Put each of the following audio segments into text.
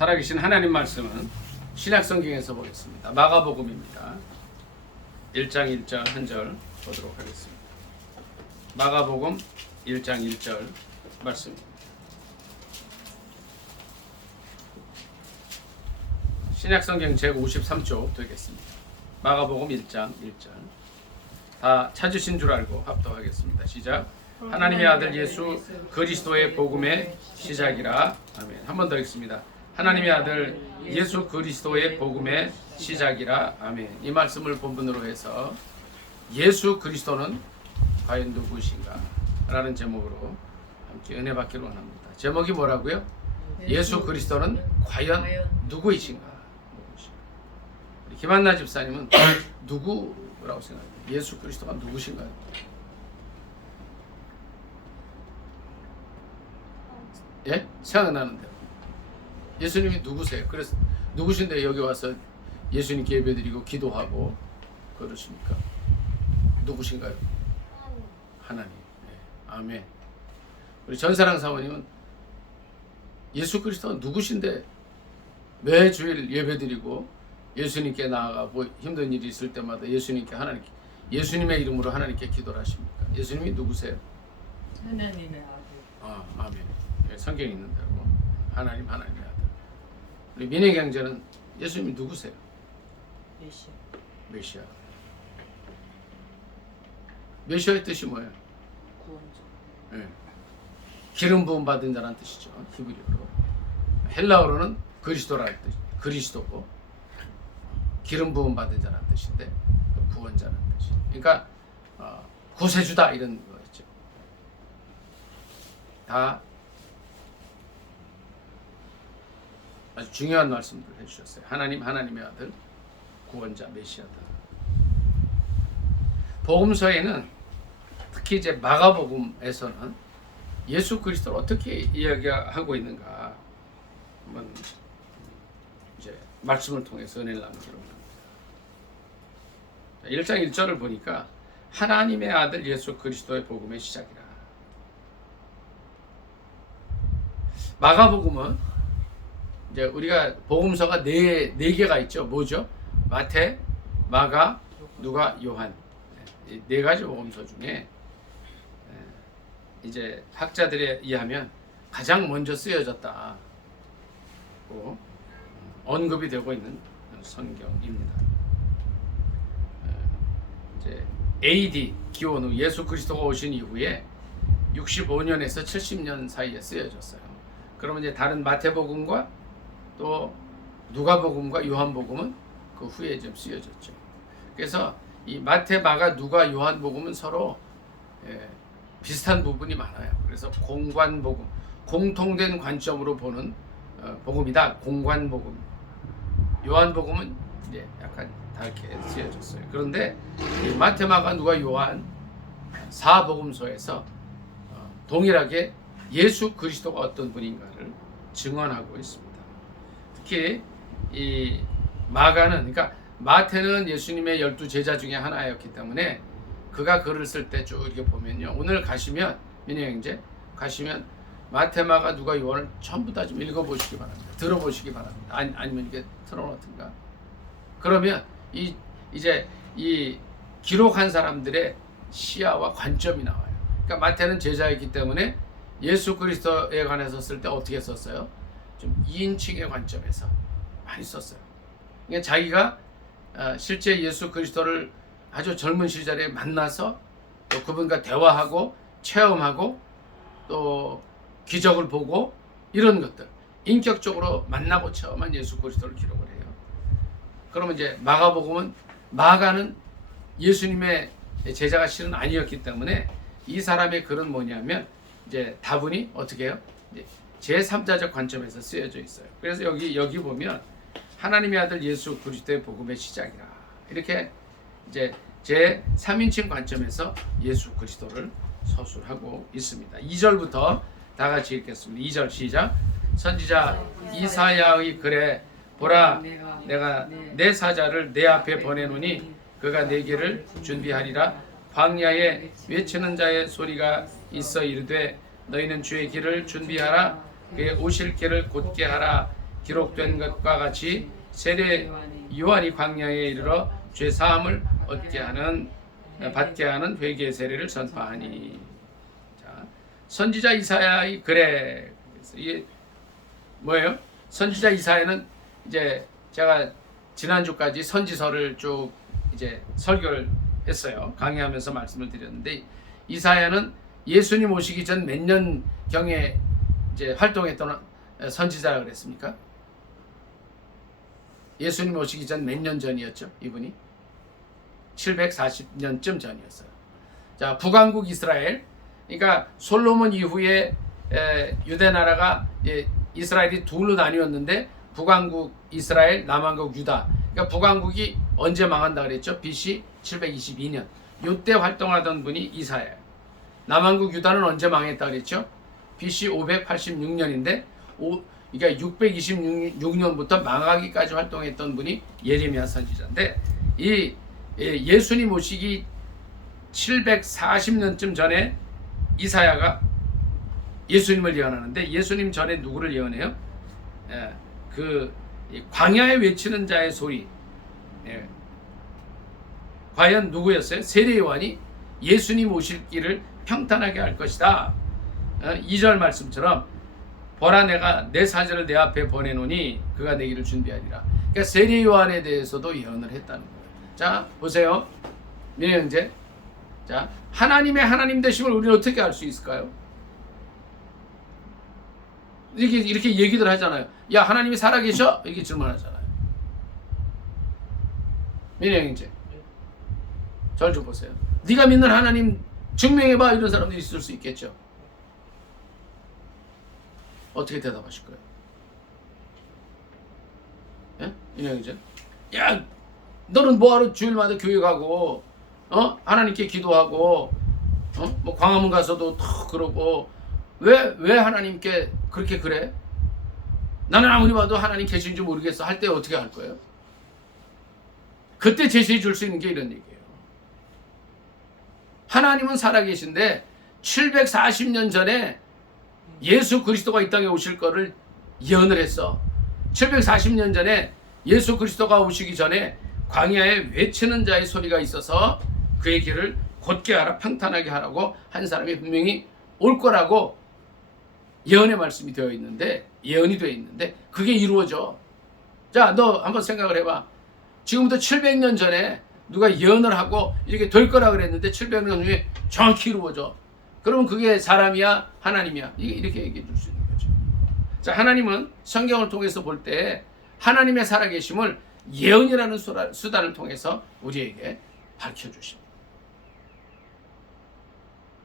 살아계신 하나님 말씀은 신약성경에서 보겠습니다. 마가복음입니다. 1장 1절 한 절 보도록 하겠습니다. 마가복음 1장 1절 말씀입니다. 신약성경 제53쪽 되겠습니다. 마가복음 1장 1절 다 찾으신 줄 알고 합독하겠습니다. 시작. 하나님의 아들 예수 그리스도의 복음의 시작이라. 아멘. 한 번 더 읽습니다. 하나님의 아들 예수 그리스도의 복음의 시작이라. 아멘. 이 말씀을 본문으로 해서 예수 그리스도는 과연 누구신가? 라는 제목으로 함께 은혜 받기를 원합니다. 제목이 뭐라고요? 예수 그리스도는 과연 누구이신가? 우리 김한나 집사님은 누구라고 생각해요? 예수 그리스도가 누구신가요? 예? 생각나는데요. 예수님이 누구세요? 그래서 누구신데 여기 와서 예수님께 예배드리고 기도하고 그러십니까? 누구신가요? 하나님. 네. 아멘. 우리 전사랑 사모님은 예수 그리스도가 누구신데 매 주일 예배드리고 예수님께 나아가고 힘든 일이 있을 때마다 예수님께 하나님께 예수님의 이름으로 하나님께 기도를 하십니까? 예수님이 누구세요? 하나님의 아들. 아멘. 네, 성경에 있는 대로 하나님의 아들. 우리 민혜 경제는 예수님이 누구세요? 메시아. 메시아. 메시아의 뜻이 뭐예요? 구원자. 네. 기름 부음 받은 자라는 뜻이죠. 히브리어로. 헬라어로는 그리스도라는 뜻. 그리스도고 기름 부음 받은 자라는 뜻인데 구원자라는 뜻이. 그러니까 구세주다 이런 거였죠. 다 아주 중요한 말씀들을 해주셨어요. 하나님의 아들, 구원자, 메시아다. 복음서에는 특히 이제 마가복음에서는 예수 그리스도를 어떻게 이야기하고 있는가 한번 이제 말씀을 통해서 은혜를 나누기로 합니다. 1장 1절을 보니까 하나님의 아들 예수 그리스도의 복음의 시작이라. 마가복음은 이제 우리가 복음서가 네 개가 있죠. 뭐죠? 마태, 마가, 누가, 요한. 네 가지 복음서 중에 이제 학자들에 의하면 가장 먼저 쓰여졌다. 언급이 되고 있는 성경입니다. 이제 AD 기원 후 예수 그리스도가 오신 이후에 65년에서 70년 사이에 쓰여졌어요. 그러면 이제 다른 마태복음과 또 누가복음과 요한복음은 그 후에 좀 쓰여졌죠. 그래서 이 마태, 마가, 누가, 요한복음은 서로 비슷한 부분이 많아요. 그래서 공관복음, 공통된 관점으로 보는 복음이다. 공관복음. 요한복음은 이제 약간 다르게 쓰여졌어요. 그런데 이 마태, 마가, 누가, 요한 4복음서에서 동일하게 예수 그리스도가 어떤 분인가를 증언하고 있습니다. 특히 이 마가는, 그러니까 마태는 예수님의 12 제자 중에 하나였기 때문에 그가 글을 쓸 때 쭉 이렇게 보면요. 오늘 가시면 민혜형제 가시면 마태, 마가, 누가, 요한을 전부 다 좀 읽어보시기 바랍니다. 들어보시기 바랍니다. 아니면 이게 틀어놓든가. 그러면 이제 이 기록한 사람들의 시야와 관점이 나와요. 그러니까 마태는 제자였기 때문에 예수 그리스도에 관해서 쓸 때 어떻게 썼어요? 좀 2인칭의 관점에서 많이 썼어요. 그러니까 자기가 실제 예수 그리스도를 아주 젊은 시절에 만나서 또 그분과 대화하고 체험하고 또 기적을 보고 이런 것들 인격적으로 만나고 체험한 예수 그리스도를 기록을 해요. 그러면 이제 마가복음은 마가는 예수님의 제자가 실은 아니었기 때문에 이 사람의 글은 뭐냐면 이제 다분히 어떻게 해요? 제3자적 관점에서 쓰여져 있어요. 그래서 여기 보면 하나님의 아들 예수 그리스도의 복음의 시작이라 이렇게 이제 제3인칭 관점에서 예수 그리스도를 서술하고 있습니다. 2절부터 다 같이 읽겠습니다. 2절 시작. 선지자 이사야의 글에 보라 내가 내 사자를 내 앞에 보내노니 그가 내 길을 준비하리라. 광야에 외치는 자의 소리가 있어 이르되 너희는 주의 길을 준비하라. 그의 오실 길을 곧게 하라. 기록된 것과 같이 세례 요한이 광야에 이르러 죄 사함을 받게 하는 회개 세례를 선포하니. 자, 선지자 이사야의 글에 이게 뭐예요? 선지자 이사야는 이제 제가 지난주까지 선지서를 쭉 이제 설교를 했어요. 강의하면서 말씀을 드렸는데, 이사야는 예수님 오시기 전 몇 년 경에 이제 활동했던 선지자라 그랬습니까? 예수님 오시기 전 몇 년 전이었죠? 이분이 740년쯤 전이었어요. 자, 북왕국 이스라엘, 그러니까 솔로몬 이후에 유대 나라가 이스라엘이 둘로 나뉘었는데, 북왕국 이스라엘, 남왕국 유다. 그러니까 북왕국이 언제 망한다 그랬죠? BC 722년. 이때 활동하던 분이 이사야예요. 남왕국 유다는 언제 망했다 그랬죠? BC 586년인데, 그러니까 626년부터 망하기까지 활동했던 분이 예레미야 선지자인데, 이 예수님 오시기 740년쯤 전에 이사야가 예수님을 예언하는데, 예수님 전에 누구를 예언해요? 그 광야에 외치는 자의 소리. 과연 누구였어요? 세례 요한이 예수님 오실 길을 평탄하게 할 것이다. 2절 말씀처럼 보라, 내가 내 사자를 내 앞에 보내노니 그가 내 길을 준비하리라. 그러니까 세례 요한에 대해서도 예언을 했다는 거예요. 자, 보세요, 민혜 형제. 자, 하나님의 하나님 되심을 우리는 어떻게 알 수 있을까요? 이렇게 얘기들 하잖아요. 야, 하나님이 살아계셔? 이렇게 질문하잖아요. 민혜 형제, 절 좀 보세요. 네가 믿는 하나님 증명해봐, 이런 사람들이 있을 수 있겠죠. 어떻게 대답하실 거예요? 예? 민혜 형제, 야, 너는 뭐하러 주일마다 교회 가고, 하나님께 기도하고, 뭐 광화문 가서도 더 그러고, 왜 하나님께 그렇게 그래? 나는 아무리 봐도 하나님 계신지 모르겠어 할 때 어떻게 할 거예요? 그때 제시해 줄 수 있는 게 이런 얘기예요. 하나님은 살아계신데 740년 전에 예수 그리스도가 이 땅에 오실 거를 예언을 했어. 740년 전에 예수 그리스도가 오시기 전에 광야에 외치는 자의 소리가 있어서 그의 길을 곧게 하라, 평탄하게 하라고 한 사람이 분명히 올 거라고 예언의 말씀이 되어 있는데, 예언이 되어 있는데 그게 이루어져. 자, 너 한번 생각을 해봐. 지금부터 700년 전에 누가 예언을 하고 이렇게 될 거라 그랬는데 700년 후에 정확히 이루어져. 그러면 그게 사람이야, 하나님이야? 이렇게 얘기해 줄 수 있는 거죠. 자, 하나님은 성경을 통해서 볼 때 하나님의 살아계심을 예언이라는 수단을 통해서 우리에게 밝혀주십니다.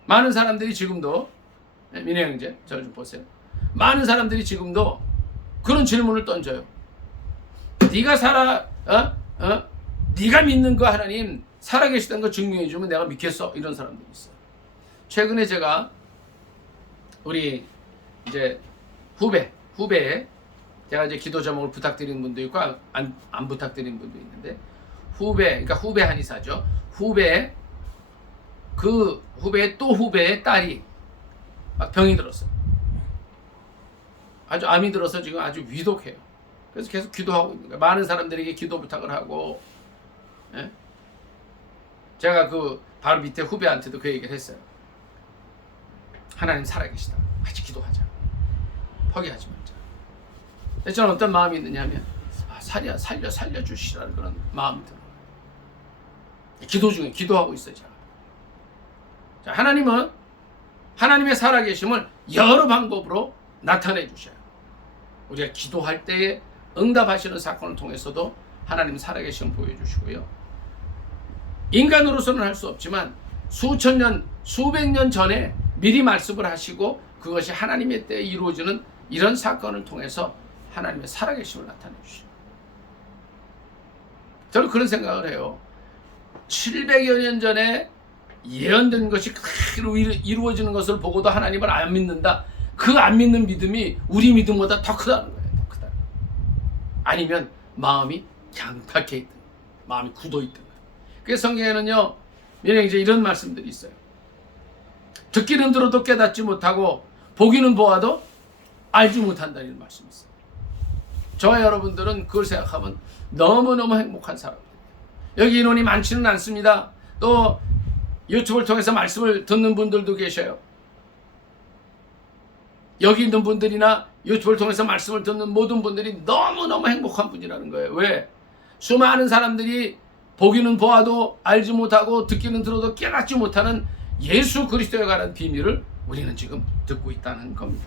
많은 사람들이 지금도, 민혜 형제, 저를 좀 보세요. 많은 사람들이 지금도 그런 질문을 던져요. 네가 네가 믿는 그 하나님 살아계시다는 거 증명해주면 내가 믿겠어. 이런 사람들이 있어요. 최근에 제가 우리 이제 후배에 제가 이제 기도 제목을 부탁드리는 분도 있고 안 부탁드리는 분도 있는데, 그러니까 후배 한의사죠. 후배의 또 후배의 딸이 막 병이 들었어요. 아주 암이 들어서 지금 아주 위독해요. 그래서 계속 기도하고 있는 거예요. 많은 사람들에게 기도 부탁을 하고, 예? 제가 그 바로 밑에 후배한테도 그 얘기를 했어요. 하나님 살아계시다. 같이 기도하자. 포기하지 말자. 그래서 저는 어떤 마음이 있느냐 하면, 살려주시라는 그런 마음이 들어요. 기도 중에 기도하고 있어요. 제가. 자, 하나님은 하나님의 살아계심을 여러 방법으로 나타내 주셔요. 우리가 기도할 때에 응답하시는 사건을 통해서도 하나님 살아계심을 보여주시고요. 인간으로서는 할 수 없지만 수천 년, 수백 년 전에 미리 말씀을 하시고 그것이 하나님의 때에 이루어지는 이런 사건을 통해서 하나님의 살아계심을 나타내 주시죠. 저는 그런 생각을 해요. 700여 년 전에 예언된 것이 그대로 이루어지는 것을 보고도 하나님을 안 믿는다. 그 안 믿는 믿음이 우리 믿음보다 더 크다는 거예요. 더 크다. 아니면 마음이 양탁해 있든, 마음이 굳어 있든. 그래서 성경에는요, 이제 이런 말씀들이 있어요. 듣기는 들어도 깨닫지 못하고 보기는 보아도 알지 못한다는 말씀이 있어요. 저와 여러분들은 그걸 생각하면 너무너무 행복한 사람들. 여기 인원이 많지는 않습니다. 또 유튜브를 통해서 말씀을 듣는 분들도 계셔요. 여기 있는 분들이나 유튜브를 통해서 말씀을 듣는 모든 분들이 너무너무 행복한 분이라는 거예요. 왜? 수많은 사람들이 보기는 보아도 알지 못하고 듣기는 들어도 깨닫지 못하는 예수 그리스도에 관한 비밀을 우리는 지금 듣고 있다는 겁니다.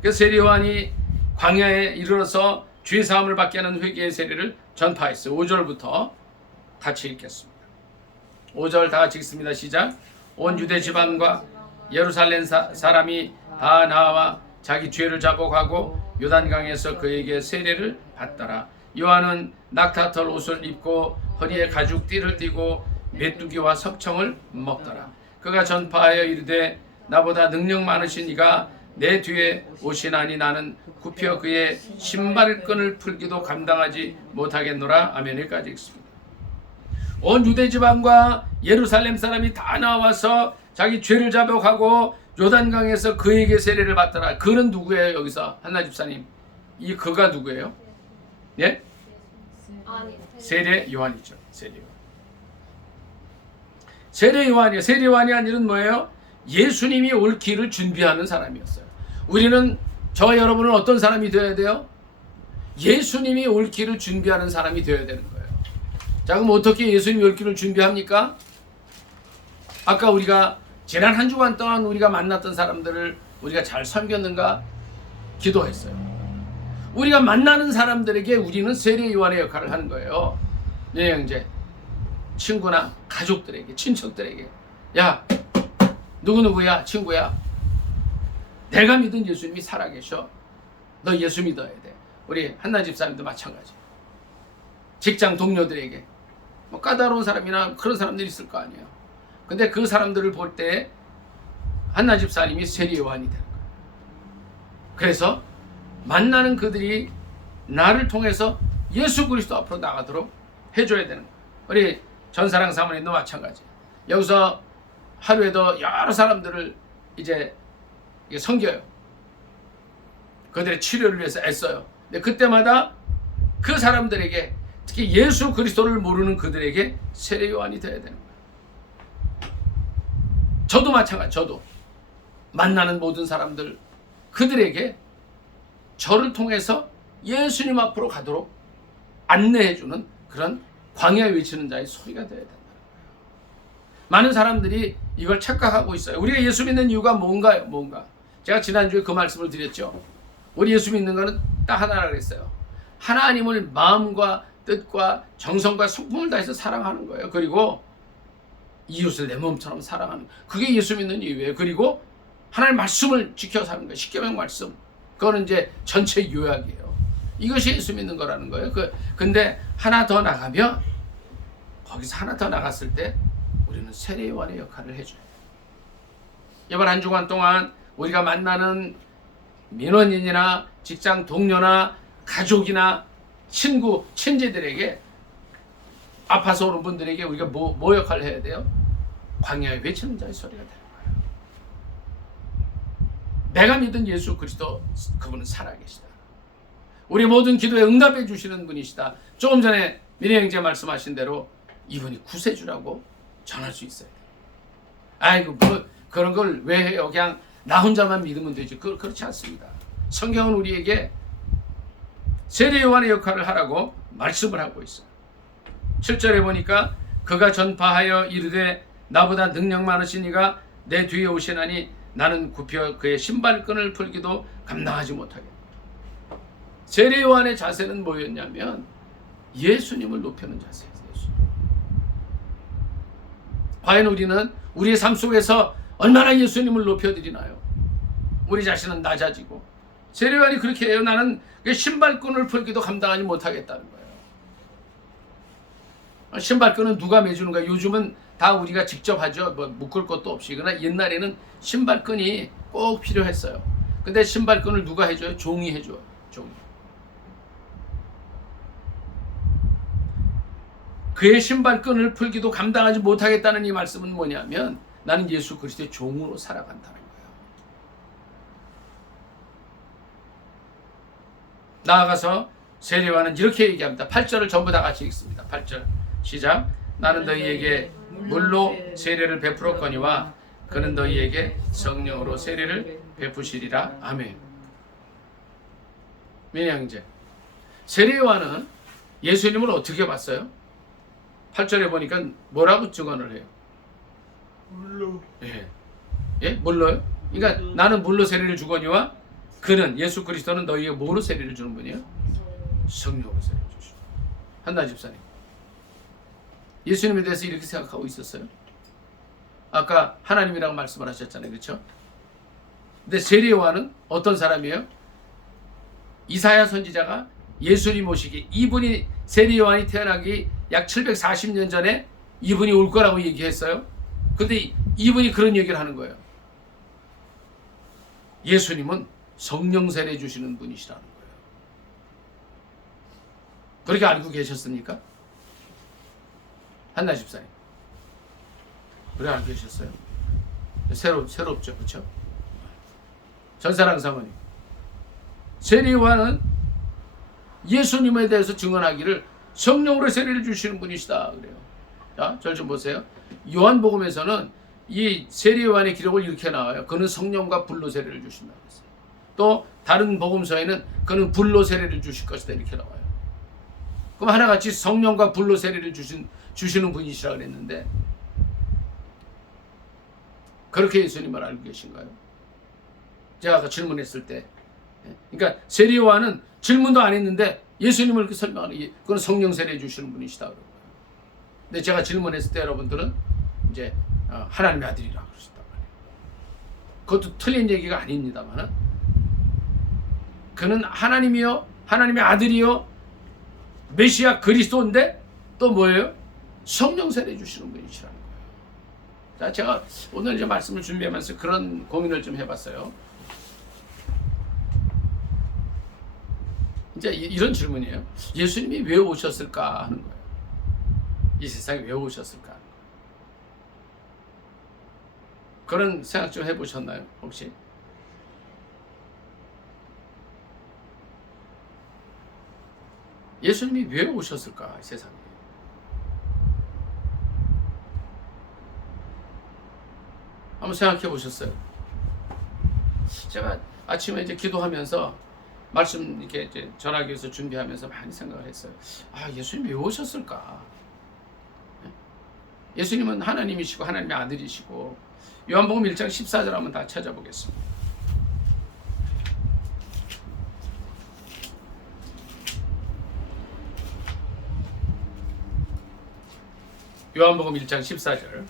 그래서 세례 요한이 광야에 이르러서 죄 사함을 받게 하는 회개의 세례를 전파했어요. 5절부터 같이 읽겠습니다. 5절 다 같이 읽습니다. 시작. 온 유대 지방과 예루살렘 사람이 다 나와 자기 죄를 자복하고 요단강에서 그에게 세례를 받더라. 요한은 낙타털 옷을 입고 허리에 가죽 띠를 띠고 메뚜기와 석청을 먹더라. 그가 전파하여 이르되 나보다 능력 많으신 이가 내 뒤에 오시나니 나는 굽혀 그의 신발끈을 풀기도 감당하지 못하겠노라. 아멘까지 읽습니다. 온 유대지방과 예루살렘 사람이 다 나와서 자기 죄를 자복하고 요단강에서 그에게 세례를 받더라. 그는 누구예요? 여기서 한나 집사님, 이 그가 누구예요? 예? 세례 요한이죠. 세례 요한. 세례 요한이요. 세례 요한이 한 일은 뭐예요? 예수님이 올 길을 준비하는 사람이었어요. 우리는, 저 여러분은 어떤 사람이 되어야 돼요? 예수님이 올 길을 준비하는 사람이 되어야 되는 거예요. 자, 그럼 어떻게 예수님이 올 길을 준비합니까? 아까 우리가 지난 한 주간 동안 우리가 만났던 사람들을 우리가 잘 섬겼는가 기도했어요. 우리가 만나는 사람들에게 우리는 세례 요한의 역할을 하는 거예요. 네, 형제, 친구나 가족들에게, 친척들에게, 야, 누구누구야, 친구야, 내가 믿은 예수님이 살아계셔. 너 예수 믿어야 돼. 우리 한나 집사님도 마찬가지. 직장 동료들에게, 뭐 까다로운 사람이나 그런 사람들이 있을 거 아니에요. 근데 그 사람들을 볼 때 한나 집사님이 세례 요한이 되는 거예요. 그래서 만나는 그들이 나를 통해서 예수 그리스도 앞으로 나가도록 해줘야 되는 거예요. 우리 전사랑 사모님도 마찬가지. 여기서 하루에도 여러 사람들을 이제 섬겨요. 그들의 치료를 위해서 애써요. 근데 그때마다 그 사람들에게, 특히 예수 그리스도를 모르는 그들에게 세례 요한이 되어야 되는 거예요. 저도 마찬가지. 저도 만나는 모든 사람들, 그들에게 저를 통해서 예수님 앞으로 가도록 안내해주는 그런 광야에 외치는 자의 소리가 되어야 된다는 거예요. 많은 사람들이 이걸 착각하고 있어요. 우리가 예수 믿는 이유가 뭔가요? 뭔가. 제가 지난주에 그 말씀을 드렸죠. 우리 예수 믿는 거는 딱 하나라 그랬어요. 하나님을 마음과 뜻과 정성과 성품을 다해서 사랑하는 거예요. 그리고 이웃을 내 몸처럼 사랑하는, 그게 예수 믿는 이유예요. 그리고 하나님의 말씀을 지켜 사는 거예요. 십계명 말씀. 그거는 이제 전체 요약이에요. 이것이 예수 믿는 거라는 거예요. 근데 하나 더 나가면, 거기서 하나 더 나갔을 때 우리는 세례 요한의 역할을 해줘요. 이번 한 주간 동안 우리가 만나는 민원인이나 직장 동료나 가족이나 친구, 친지들에게, 아파서 오는 분들에게 우리가 뭐 역할을 해야 돼요? 광야에 외치는 자의 소리가 되는 거예요. 내가 믿은 예수 그리스도, 그분은 살아계시다. 우리 모든 기도에 응답해 주시는 분이시다. 조금 전에 미래 형제 말씀하신 대로 이분이 구세주라고 전할 수 있어야 돼요. 아이고, 뭐 그런 걸 왜 해요? 그냥 나 혼자만 믿으면 되지. 그렇지 않습니다. 성경은 우리에게 세례 요한의 역할을 하라고 말씀을 하고 있어요. 7절에 보니까 그가 전파하여 이르되 나보다 능력 많으신 이가 내 뒤에 오시나니 나는 굽혀 그의 신발끈을 풀기도 감당하지 못하겠다. 세례 요한의 자세는 뭐였냐면 예수님을 높이는 자세예요. 과연 우리는 우리의 삶 속에서 얼마나 예수님을 높여드리나요? 우리 자신은 낮아지고, 세례 요한이 그렇게 해요. 나는 신발끈을 풀기도 감당하지 못하겠다는 거예요. 신발끈은 누가 매주는 거야? 요즘은 다 우리가 직접 하죠. 뭐 묶을 것도 없이. 그러나 옛날에는 신발끈이 꼭 필요했어요. 근데 신발끈을 누가 해줘요? 종이 해줘요. 종이. 그의 신발끈을 풀기도 감당하지 못하겠다는 이 말씀은 뭐냐면, 나는 예수 그리스도의 종으로 살아간다는 거예요. 나아가서 세례요한은 이렇게 얘기합니다. 8절을 전부 다 같이 읽습니다. 8절 시작. 나는 너희에게 물로 세례를 베풀었거니와 그는 너희에게 성령으로 세례를 베푸시리라. 아멘. 민희 형제, 세례요한은 예수님을 어떻게 봤어요? 8절에 보니까 뭐라고 증언을 해요? 물로. 예. 예? 물로요? 그러니까 나는 물로 세례를 주거니와 그는 예수 그리스도는 너희에게 뭐로 세례를 주는 분이에요? 성령으로 세례를 주시고. 한나 집사님, 예수님에 대해서 이렇게 생각하고 있었어요? 아까 하나님이라고 말씀을 하셨잖아요, 그렇죠? 근데 세례요한은 어떤 사람이에요? 이사야 선지자가 예수님 오시기, 이분이 세례요한이 태어나기 약 740년 전에 이분이 올 거라고 얘기했어요. 근데 이분이 그런 얘기를 하는 거예요. 예수님은 성령 세례 주시는 분이시라는 거예요. 그렇게 알고 계셨습니까? 한나 집사님, 그래 알고 계셨어요? 새롭죠, 그렇죠? 전사랑 사모님, 세례요한은 예수님에 대해서 증언하기를 성령으로 세례를 주시는 분이시다 그래요. 자, 절 좀 보세요. 요한복음에서는 이 세례요한의 기록을 이렇게 나와요. 그는 성령과 불로 세례를 주신다고 했어요. 또 다른 복음서에는 그는 불로 세례를 주실 것이다 이렇게 나와요. 그럼 하나같이 성령과 불로 세례를 주시는 분이시라 그랬는데 그렇게 예수님을 알고 계신가요? 제가 아까 질문했을 때, 그러니까 세례요한은 질문도 안 했는데 예수님을 이렇게 설명하는 게 그건 성령 세례 주시는 분이시다 그러고. 근데 제가 질문했을 때 여러분들은 이제 하나님의 아들이라고 그러셨단 말이에요. 그것도 틀린 얘기가 아닙니다만 그는 하나님이요, 하나님의 아들이요, 메시아 그리스도인데 또 뭐예요? 성령 세례 주시는 분이시라는 거예요. 자, 제가 오늘 이제 말씀을 준비하면서 그런 고민을 좀 해봤어요. 이제 이런 질문이에요. 예수님이 왜 오셨을까 하는 거예요. 이 세상에 왜 오셨을까? 그런 생각 좀 해보셨나요? 혹시? 예수님이 왜 오셨을까? 이 세상에. 한번 생각해 보셨어요? 제가 아침에 이제 기도하면서 말씀 이렇게 이제 전하기 위해서 준비하면서 많이 생각을 했어요. 아, 예수님 왜 오셨을까? 예수님은 하나님이시고 하나님의 아들이시고 요한복음 1장 14절 한번 다 찾아보겠습니다. 요한복음 1장 14절.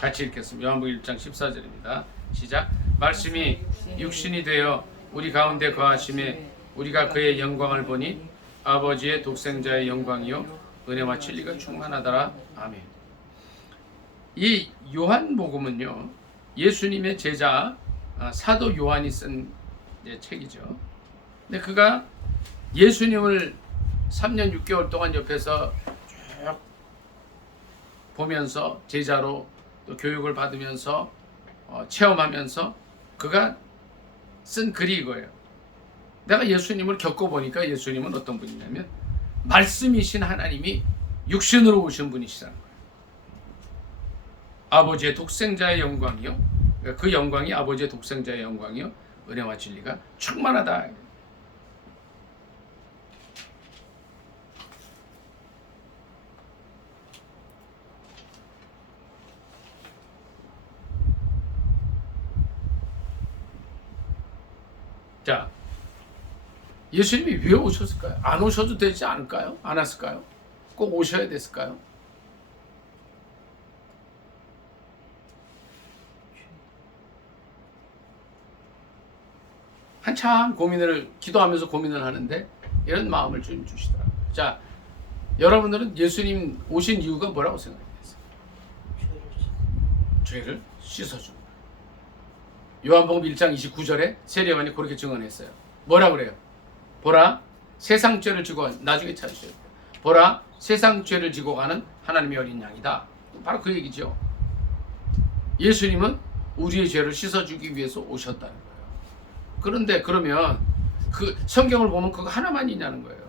같이 읽겠습니다. 요한복음 1장 14절입니다. 시작. 말씀이 육신이 되어 우리 가운데 거하심에 우리가 그의 영광을 보니 아버지의 독생자의 영광이요 은혜와 진리가 충만하더라. 아멘. 이 요한복음은요, 예수님의 제자 사도 요한이 쓴 책이죠. 근데 그가 예수님을 3년 6개월 동안 옆에서 쭉 보면서 제자로 또 교육을 받으면서 체험하면서 그가 쓴 글이 이거예요. 내가 예수님을 겪어보니까 예수님은 어떤 분이냐면 말씀이신 하나님이 육신으로 오신 분이시라는 거예요. 아버지의 독생자의 영광이요, 그 영광이 아버지의 독생자의 영광이요 은혜와 진리가 충만하다. 자, 예수님이 왜 오셨을까요? 안 오셔도 되지 않을까요? 안 왔을까요? 꼭 오셔야 됐을까요? 한참 기도하면서 고민을 하는데 이런 마음을 주시더라고요. 자, 여러분들은 예수님 오신 이유가 뭐라고 생각하세요? 죄를 씻어주는 거예요. 요한복음 1장 29절에 세례요한이 그렇게 증언했어요. 뭐라 그래요? 보라, 세상 죄를 지고 나중에 찾으셔야 돼요. 보라, 세상 죄를 지고 가는 하나님의 어린 양이다. 바로 그 얘기죠. 예수님은 우리의 죄를 씻어주기 위해서 오셨다는 거예요. 그런데 그러면 그 성경을 보면 그거 하나만 있냐는 거예요.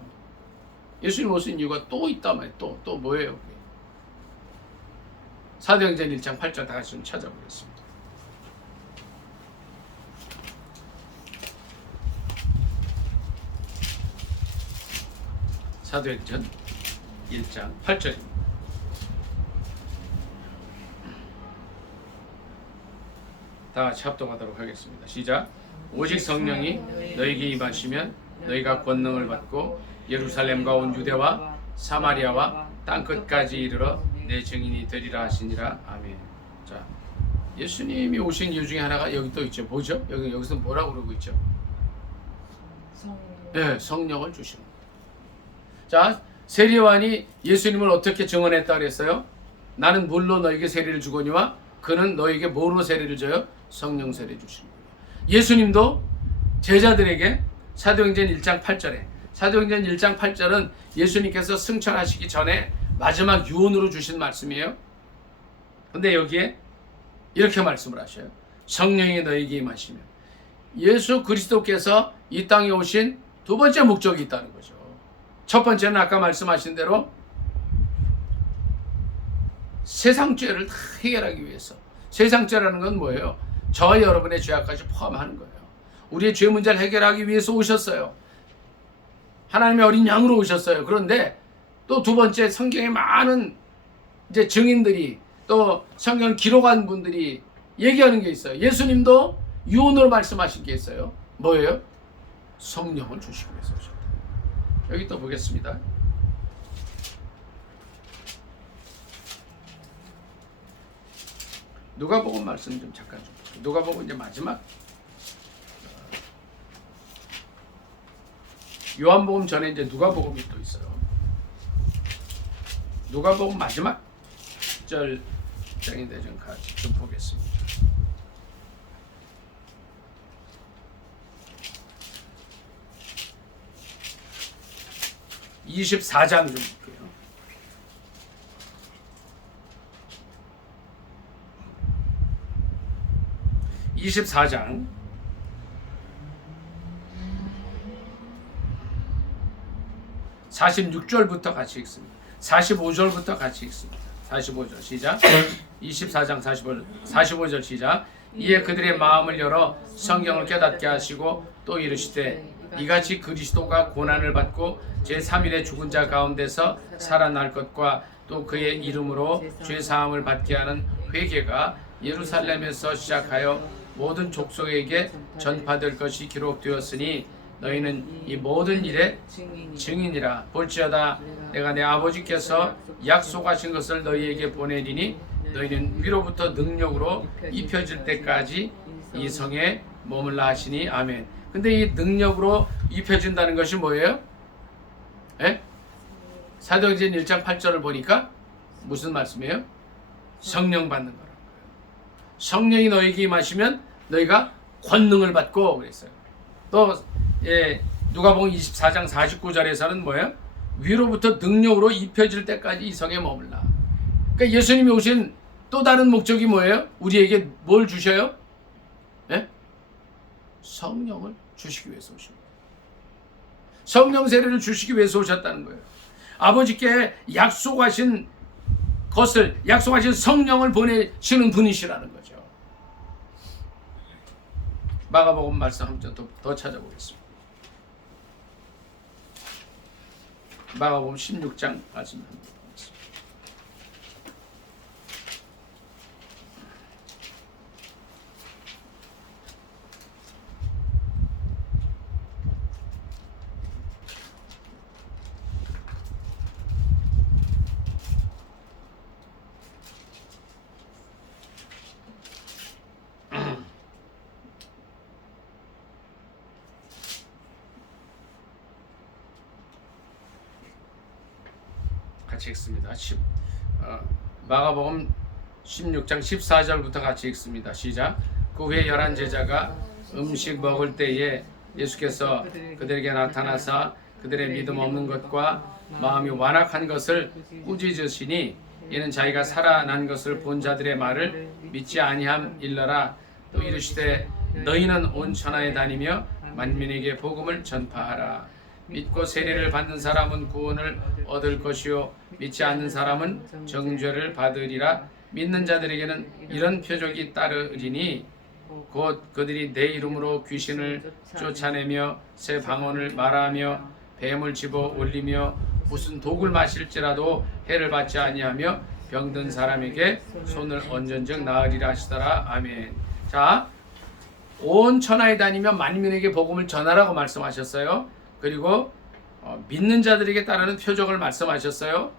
예수님 오신 이유가 또 있단 말이에요. 또 뭐예요? 그게? 사도행전 1장 8절 다 같이 좀 찾아보겠습니다. 사도행전 1장 8절입니다. 다 같이 합동하도록 하겠습니다. 시작. 오직 성령이 너희에게 임하시면 너희가 권능을 받고 예루살렘과 온 유대와 사마리아와 땅끝까지 이르러 내 증인이 되리라 하시니라. 아멘. 자, 예수님이 오신 이유 중에 하나가 여기 또 있죠. 뭐죠? 여기서 뭐라고 그러고 있죠? 네, 성령을 주시는 거예요. 자, 세례요한이 예수님을 어떻게 증언했다 그랬어요? 나는 물로 너에게 세례를 주거니와 그는 너에게 뭐로 세례를 줘요? 성령 세례 주시는 거예요. 예수님도 제자들에게 사도행전 1장 8절에 사도행전 1장 8절은 예수님께서 승천하시기 전에 마지막 유언으로 주신 말씀이에요. 근데 여기에 이렇게 말씀을 하셔요. 성령이 너에게 임하시면 예수 그리스도께서 이 땅에 오신 두 번째 목적이 있다는 거죠. 첫 번째는 아까 말씀하신 대로 세상 죄를 다 해결하기 위해서. 세상 죄라는 건 뭐예요? 저와 여러분의 죄악까지 포함하는 거예요. 우리의 죄 문제를 해결하기 위해서 오셨어요. 하나님의 어린 양으로 오셨어요. 그런데 또 두 번째, 성경에 많은 이제 증인들이 또 성경을 기록한 분들이 얘기하는 게 있어요. 예수님도 유언으로 말씀하신 게 있어요. 뭐예요? 성령을 주시기 위해서 오셨다. 여기 또 보겠습니다. 누가복음 말씀 좀 잠깐 좀 볼게요. 누가복음 이제 마지막. 요한복음 전에 이제 누가복음이 또 있어요. 누가복음 마지막 절장인데 좀 같이 좀 보겠습니다. 24장 좀 볼게요. (24장) 46절부터 같이 읽습니다. 45절부터 같이 읽습니다. 45절 시작. 24장 45절 시작. 이에 그들의 마음을 열어 성경을 깨닫게 하시고 또 이르시되 이같이 그리스도가 고난을 받고 제3일에 죽은 자 가운데서 살아날 것과 또 그의 이름으로 죄사함을 받게 하는 회개가 예루살렘에서 시작하여 모든 족속에게 전파될 것이 기록되었으니 너희는 이 모든 일의 증인이라. 볼지어다 내가 내 아버지께서 약속하신 것을 너희에게 보내리니 너희는 위로부터 능력으로 입혀질 때까지 이 성에 머물라 하시니. 아멘. 근데 이 능력으로 입혀진다는 것이 뭐예요? 에? 사도행전 1장 8절을 보니까 무슨 말씀이에요? 성령 받는 거라는 거예요. 성령이 너희에게 임하시면 너희가 권능을 받고 그랬어요. 또 누가복음 24장 49절에서는 뭐예요? 위로부터 능력으로 입혀질 때까지 이 성에 머물라. 그러니까 예수님이 오신 또 다른 목적이 뭐예요? 우리에게 뭘 주셔요? 예? 성령을 주시기 위해서 오신 거예요. 성령 세례를 주시기 위해서 오셨다는 거예요. 아버지께 약속하신 것을, 약속하신 성령을 보내시는 분이시라는 거죠. 마가복음 말씀 한 점 더 찾아보겠습니다. 마가복음 16장 말씀입니다. 같이 읽습니다. 마가복음 16장 14절부터 같이 읽습니다. 시작. 그 후에 11 제자가 음식 먹을 때에 예수께서 그들에게 나타나사 그들의 믿음 없는 것과 마음이 완악한 것을 꾸짖으시니 이는 자기가 살아난 것을 본 자들의 말을 믿지 아니함 일러라. 또 이르시되 너희는 온 천하에 다니며 만민에게 복음을 전파하라. 믿고 세례를 받는 사람은 구원을 얻을 것이요 믿지 않는 사람은 정죄를 받으리라. 믿는 자들에게는 이런 표적이 따르리니 곧 그들이 내 이름으로 귀신을 쫓아내며 새 방언을 말하며 뱀을 집어 올리며 무슨 독을 마실지라도 해를 받지 아니하며 병든 사람에게 손을 얹은즉 나으리라 하시더라. 아멘. 자, 온 천하에 다니며 만민에게 복음을 전하라고 말씀하셨어요. 그리고 믿는 자들에게 따르는 표적을 말씀하셨어요.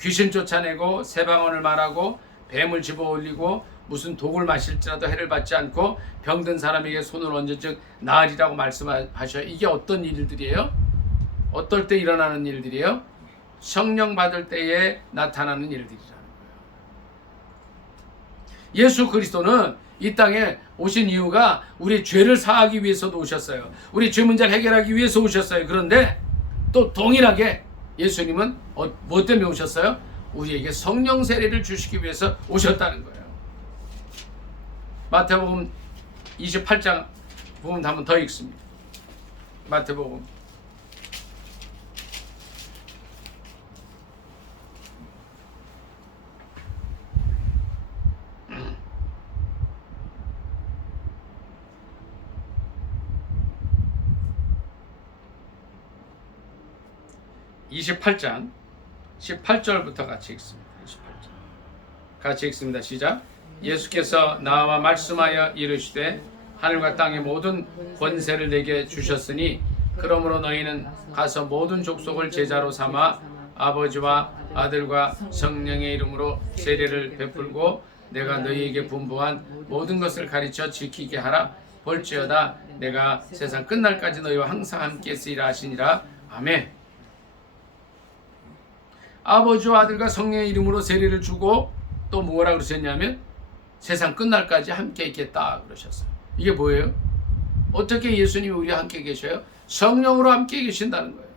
귀신 쫓아내고 새 방언을 말하고 뱀을 집어 올리고 무슨 독을 마실지라도 해를 받지 않고 병든 사람에게 손을 얹은즉 나으리라고 말씀하셔요. 이게 어떤 일들이에요? 어떨 때 일어나는 일들이에요? 성령 받을 때에 나타나는 일들이라는 거예요. 예수 그리스도는 이 땅에 오신 이유가 우리 죄를 사하기 위해서도 오셨어요. 우리 죄 문제를 해결하기 위해서 오셨어요. 그런데 또 동일하게 예수님은 뭐 때문에 오셨어요? 우리에게 성령 세례를 주시기 위해서 오셨다는 거예요. 마태복음 28장 부분 한번 더 읽습니다. 마태복음 28장 18절부터 같이 읽습니다. 28절 같이 읽습니다. 시작. 예수께서 나와 말씀하여 이르시되 하늘과 땅의 모든 권세를 내게 주셨으니 그러므로 너희는 가서 모든 족속을 제자로 삼아 아버지와 아들과 성령의 이름으로 세례를 베풀고 내가 너희에게 분부한 모든 것을 가르쳐 지키게 하라. 볼지어다 내가 세상 끝날까지 너희와 항상 함께 있으리라 하시니라. 아멘. 아버지와 아들과 성령의 이름으로 세례를 주고 또 뭐라 그러셨냐면 세상 끝날까지 함께 있겠다 그러셨어요. 이게 뭐예요? 어떻게 예수님이 우리와 함께 계셔요? 성령으로 함께 계신다는 거예요.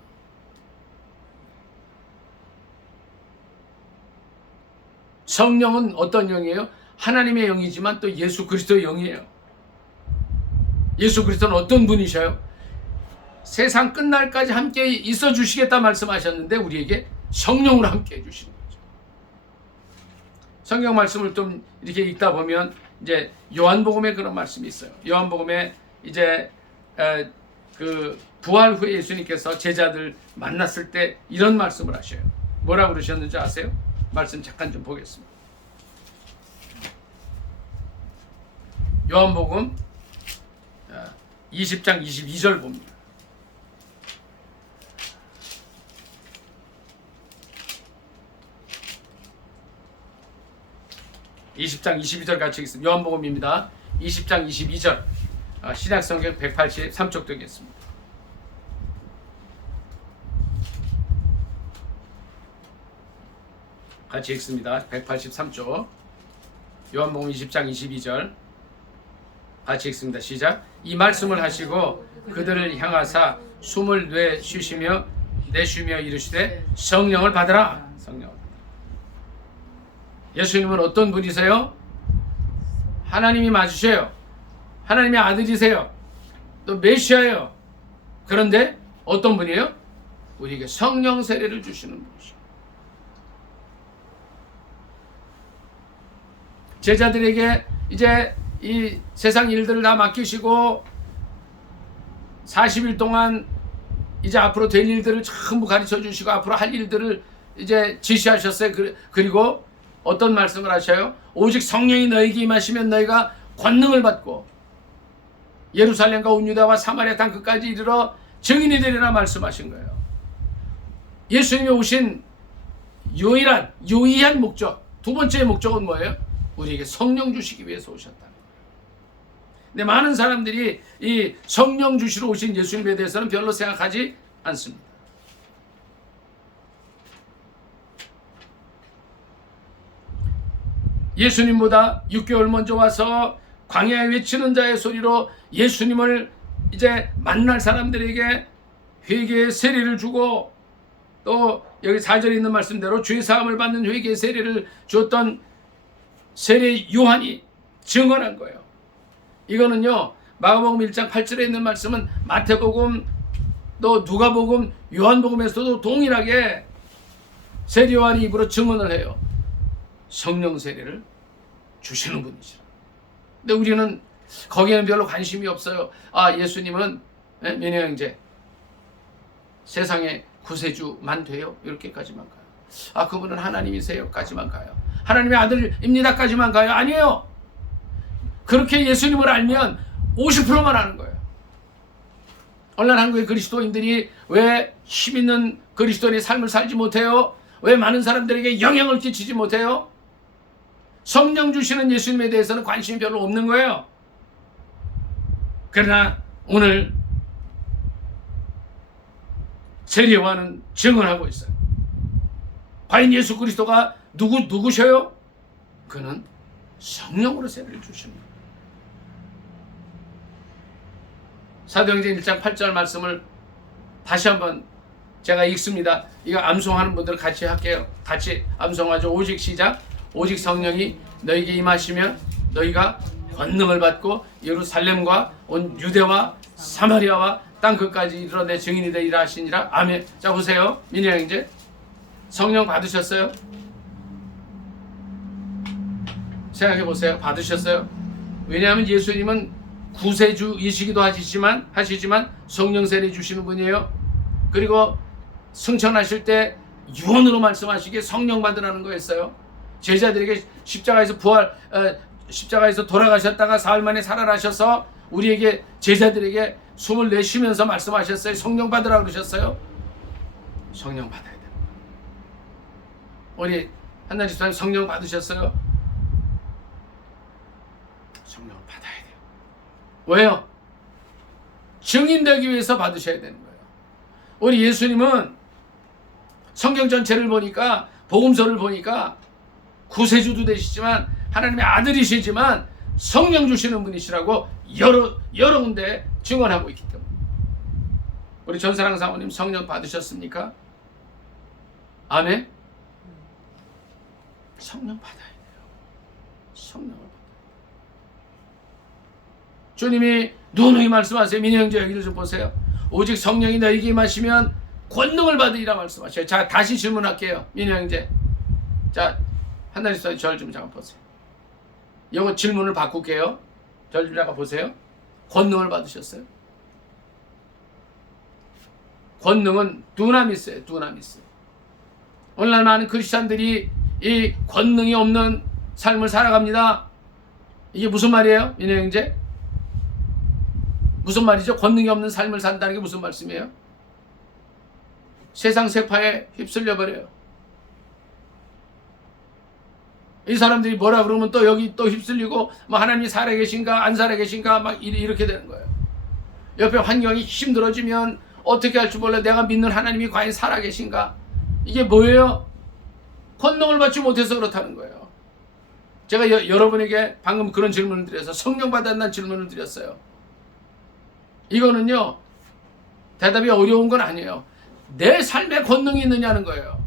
성령은 어떤 영이에요? 하나님의 영이지만 또 예수 그리스도의 영이에요. 예수 그리스도는 어떤 분이셔요? 세상 끝날까지 함께 있어 주시겠다 말씀하셨는데 우리에게 성령으로 함께 해주시는 거죠. 성경 말씀을 좀 이렇게 읽다 보면 이제 요한복음에 그런 말씀이 있어요. 요한복음에 이제 그 부활 후에 예수님께서 제자들 만났을 때 이런 말씀을 하셔요. 뭐라고 그러셨는지 아세요? 말씀 잠깐 좀 보겠습니다. 요한복음 20장 22절 봅니다. 20장 22절 같이 읽습니다. 요한복음입니다. 20장 22절 신약성경 183쪽 되겠습니다. 같이 읽습니다. 183쪽 요한복음 20장 22절 같이 읽습니다. 시작. 이 말씀을 하시고 그들을 향하사 숨을 내쉬시며 이르시되 성령을 받으라. 성령을. 예수님은 어떤 분이세요? 하나님이 맞으셔요. 하나님의 아들이세요. 또 메시아예요. 그런데 어떤 분이에요? 우리에게 성령 세례를 주시는 분이시죠. 제자들에게 이제 이 세상 일들을 다 맡기시고 40일 동안 이제 앞으로 될 일들을 전부 가르쳐 주시고 앞으로 할 일들을 이제 지시하셨어요. 그리고 어떤 말씀을 하셔요? 오직 성령이 너희에게 임하시면 너희가 권능을 받고 예루살렘과 온 유다와 사마리아 땅 끝까지 이르러 증인이 되리라 말씀하신 거예요. 예수님이 오신 유의한 목적, 두 번째 목적은 뭐예요? 우리에게 성령 주시기 위해서 오셨다. 근데 많은 사람들이 이 성령 주시러 오신 예수님에 대해서는 별로 생각하지 않습니다. 예수님보다 6개월 먼저 와서 광야에 외치는 자의 소리로 예수님을 이제 만날 사람들에게 회개의 세례를 주고 또 여기 4절에 있는 말씀대로 죄사함을 받는 회개의 세례를 줬던 세례 요한이 증언한 거예요. 이거는요 마가복음 1장 8절에 있는 말씀은 마태복음 또 누가복음 요한복음에서도 동일하게 세례 요한이 입으로 증언을 해요. 성령 세례를 주시는 분이시라. 근데 우리는 거기에는 별로 관심이 없어요. 아, 예수님은 민혜 형제 세상의 구세주만 돼요. 이렇게까지만 가요. 아, 그분은 하나님이세요까지만 가요. 하나님의 아들입니다까지만 가요. 아니에요. 그렇게 예수님을 알면 50%만 아는 거예요. 오늘날 한국의 그리스도인들이 왜 힘있는 그리스도인의 삶을 살지 못해요? 왜 많은 사람들에게 영향을 끼치지 못해요? 성령 주시는 예수님에 대해서는 관심이 별로 없는 거예요. 그러나 오늘 세례 요한은 증언하고 있어요. 과연 예수 그리스도가 누구셔요? 그는 성령으로 세례를 주시는 거예요. 사도행전 1장 8절 말씀을 다시 한번 제가 읽습니다. 이거 암송하는 분들 같이 할게요. 같이 암송하죠. 오직 시작. 오직 성령이 너희에게 임하시면 너희가 권능을 받고 예루살렘과 온 유대와 사마리아와 땅 끝까지 이르러 내 증인이 되리라 하시니라. 아멘. 자 보세요. 민희 형제 성령 받으셨어요? 생각해 보세요. 받으셨어요? 왜냐하면 예수님은 구세주이시기도 하시지만 성령 세례 주시는 분이에요. 그리고 승천하실 때 유언으로 말씀하시기에 성령 받으라는 거였어요. 제자들에게 십자가에서 돌아가셨다가 사흘 만에 살아나셔서 우리에게 제자들에게 숨을 내쉬면서 말씀하셨어요. 성령 받으라 그러셨어요. 성령 받아야 돼요. 우리 한나리 집사님 성령 받으셨어요? 성령 받아야 돼요. 왜요? 증인되기 위해서 받으셔야 되는 거예요. 우리 예수님은 성경 전체를 보니까 복음서를 보니까 구세주도 되시지만 하나님의 아들이시지만 성령 주시는 분이시라고 여러 군데 증언하고 있기 때문에 우리 전사랑 사모님 성령 받으셨습니까? 아멘? 성령 받아야 돼요. 성령을 받아야 돼요. 주님이 누누이 말씀하세요. 민희 형제 여기를 좀 보세요. 오직 성령이 너희에게 임하시면 권능을 받으리라 말씀하셔요. 자, 다시 질문할게요. 민희 형제. 자, 한나리 씨 절 좀 잠깐 보세요. 이거 질문을 바꿀게요. 절 좀 잠깐 보세요. 권능을 받으셨어요? 권능은 두나미스예요. 두나미스. 오늘날 많은 크리스찬들이 이 권능이 없는 삶을 살아갑니다. 이게 무슨 말이에요? 민혜 형제? 무슨 말이죠? 권능이 없는 삶을 산다는 게 무슨 말씀이에요? 세상 세파에 휩쓸려 버려요. 이 사람들이 뭐라 그러면 또 여기 또 휩쓸리고 뭐 하나님이 살아계신가 안 살아계신가 막 이렇게 되는 거예요. 옆에 환경이 힘들어지면 어떻게 할지 몰라. 내가 믿는 하나님이 과연 살아계신가? 이게 뭐예요? 권능을 받지 못해서 그렇다는 거예요. 제가 여러분에게 방금 그런 질문을 드려서 성령 받았다는 질문을 드렸어요. 이거는요 대답이 어려운 건 아니에요. 내 삶에 권능이 있느냐는 거예요.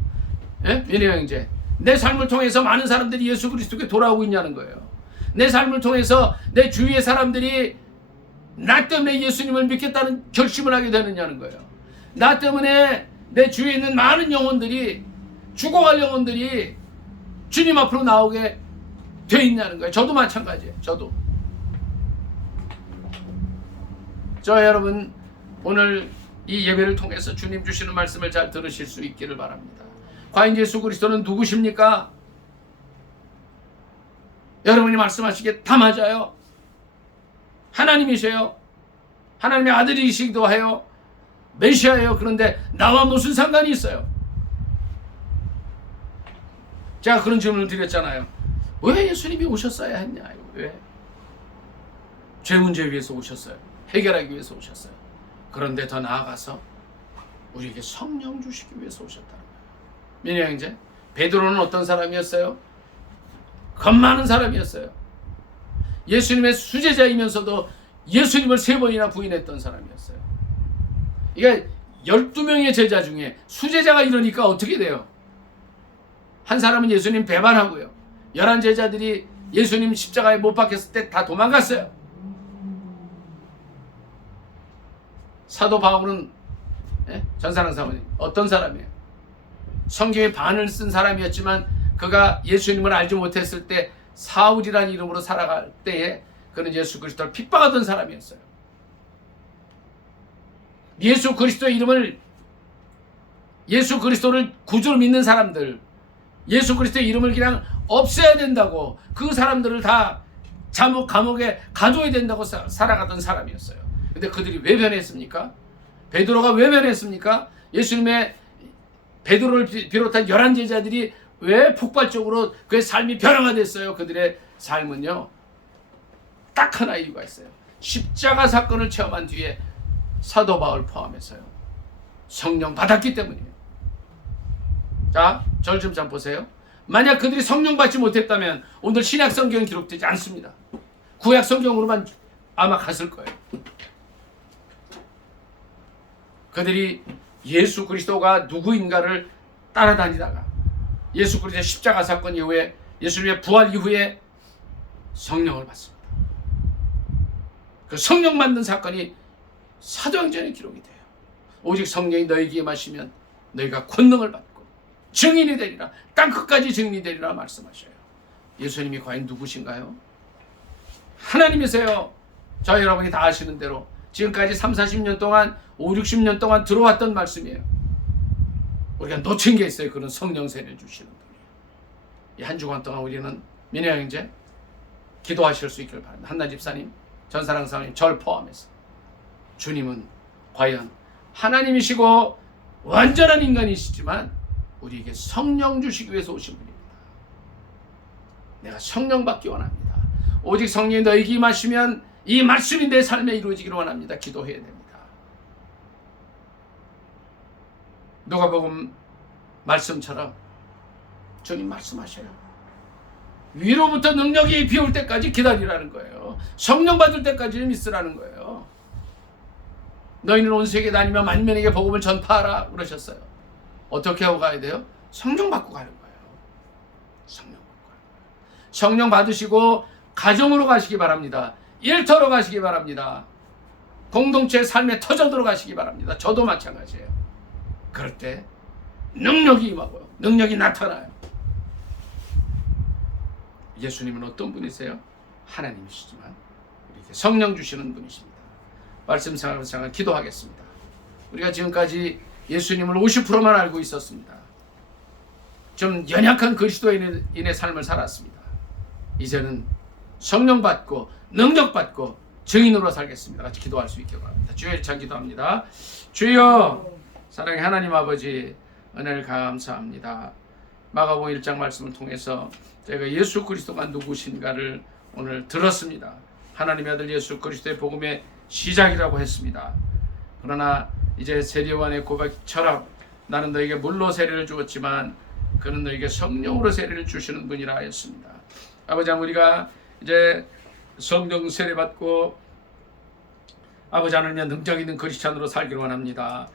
예? 민혜 형제, 내 삶을 통해서 많은 사람들이 예수 그리스도께 돌아오고 있냐는 거예요. 내 삶을 통해서 내 주위의 사람들이 나 때문에 예수님을 믿겠다는 결심을 하게 되느냐는 거예요. 나 때문에 내 주위에 있는 많은 영혼들이, 죽어갈 영혼들이 주님 앞으로 나오게 돼 있냐는 거예요. 저도 마찬가지예요. 저도. 저 여러분 오늘 이 예배를 통해서 주님 주시는 말씀을 잘 들으실 수 있기를 바랍니다. 과연 예수 그리스도는 누구십니까? 여러분이 말씀하시기에 다 맞아요. 하나님이세요. 하나님의 아들이시기도 해요. 메시아예요. 그런데 나와 무슨 상관이 있어요? 제가 그런 질문을 드렸잖아요. 왜 예수님이 오셨어야 했냐? 왜? 죄 문제 위해서 오셨어요. 해결하기 위해서 오셨어요. 그런데 더 나아가서 우리에게 성령 주시기 위해서 오셨다는 거예요. 민혜 형제, 베드로는 어떤 사람이었어요? 겁 많은 사람이었어요. 예수님의 수제자이면서도 예수님을 3번이나 부인했던 사람이었어요. 그러니까 12명의 제자 중에 수제자가 이러니까 어떻게 돼요? 한 사람은 예수님 배반하고요. 11 제자들이 예수님 십자가에 못 박혔을 때 다 도망갔어요. 사도 바울은 전사랑 사모님 어떤 사람이에요? 성경의 반을 쓴 사람이었지만 그가 예수님을 알지 못했을 때 사울이라는 이름으로 살아갈 때에 그는 예수 그리스도를 핍박하던 사람이었어요. 예수 그리스도의 이름을, 예수 그리스도를 구주로 믿는 사람들, 예수 그리스도의 이름을 그냥 없애야 된다고, 그 사람들을 다 감옥에 가둬야 된다고 살아가던 사람이었어요. 근데 그들이 왜 변했습니까? 베드로가 왜 변했습니까? 예수님의 베드로를 비롯한 11 제자들이 왜 폭발적으로 그의 삶이 변화됐어요? 그들의 삶은요, 딱 하나 이유가 있어요. 십자가 사건을 체험한 뒤에 사도 바울 포함해서요, 성령 받았기 때문이에요. 자, 저를 좀 보세요. 만약 그들이 성령 받지 못했다면 오늘 신약 성경은 기록되지 않습니다. 구약 성경으로만 아마 갔을 거예요. 그들이 예수 그리스도가 누구인가를 따라다니다가 예수 그리스도의 십자가 사건 이후에, 예수님의 부활 이후에 성령을 받습니다. 그 성령 받는 사건이 사도행전에 기록이 돼요. 오직 성령이 너희에게 임하시면 너희가 권능을 받고 증인이 되리라, 땅끝까지 증인이 되리라 말씀하셔요. 예수님이 과연 누구신가요? 하나님이세요. 저 여러분이 다 아시는 대로 지금까지 30-40년 동안, 50-60년 동안 들어왔던 말씀이에요. 우리가 놓친 게 있어요. 그런 성령 세례를 주시는 분이에요. 이 한 주간 동안 우리는 민혜 형제 기도하실 수 있기를 바랍니다. 한나 집사님, 전사랑 사모님, 절 포함해서 주님은 과연 하나님이시고 완전한 인간이시지만 우리에게 성령 주시기 위해서 오신 분입니다. 내가 성령 받기 원합니다. 오직 성령이 너희에게 임하시면 이 말씀이 내 삶에 이루어지기를 원합니다. 기도해야 됩니다. 누가복음 말씀처럼 주님 말씀하셔요. 위로부터 능력이 비올 때까지 기다리라는 거예요. 성령 받을 때까지는 있으라는 거예요. 너희는 온 세계에 다니며 만민에게 복음을 전파하라 그러셨어요. 어떻게 하고 가야 돼요? 성령 받고 가는 거예요. 성령 받고 가는 거예요. 성령 받으시고 가정으로 가시기 바랍니다. 일터로 가시기 바랍니다. 공동체 삶의 터전으로 가시기 바랍니다. 저도 마찬가지예요. 그럴 때 능력이 임하고요, 능력이 나타나요. 예수님은 어떤 분이세요? 하나님이시지만 우리에게 성령 주시는 분이십니다. 말씀 생활 기도하겠습니다. 우리가 지금까지 예수님을 50%만 알고 있었습니다. 좀 연약한 그리스도인의 삶을 살았습니다. 이제는 성령 받고 능력 받고 증인으로 살겠습니다. 같이 기도할 수 있게 바랍니다. 주여 일창 기도합니다. 주여, 사랑의 하나님 아버지, 은혜를 감사합니다. 마가복음 1장 말씀을 통해서 저희가 예수 그리스도가 누구신가를 오늘 들었습니다. 하나님의 아들 예수 그리스도의 복음의 시작이라고 했습니다. 그러나 이제 세례요한의 고백처럼 나는 너에게 물로 세례를 주었지만 그는 너에게 성령으로 세례를 주시는 분이라 하였습니다. 아버지, 우리가 이제 성령 세례 받고 아버지 하나님의 능력 있는 크리스찬으로 살기를 원합니다.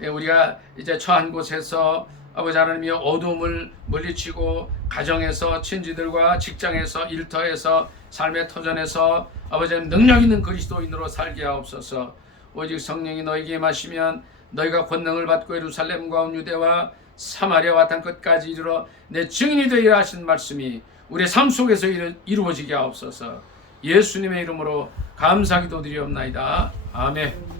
우리가 이제 처한 곳에서 아버지 하나님의 어둠을 물리치고 가정에서, 친지들과 직장에서, 일터에서, 삶의 터전에서 아버지 하나님 능력 있는 그리스도인으로 살게 하옵소서. 오직 성령이 너에게 임하시면 너희가 권능을 받고 예루살렘과 온 유대와 사마리아와 땅끝까지 이르러 내 증인이 되리라 하신 말씀이 우리의 삶 속에서 이루어지게 하옵소서. 예수님의 이름으로 감사기도 드리옵나이다. 아멘.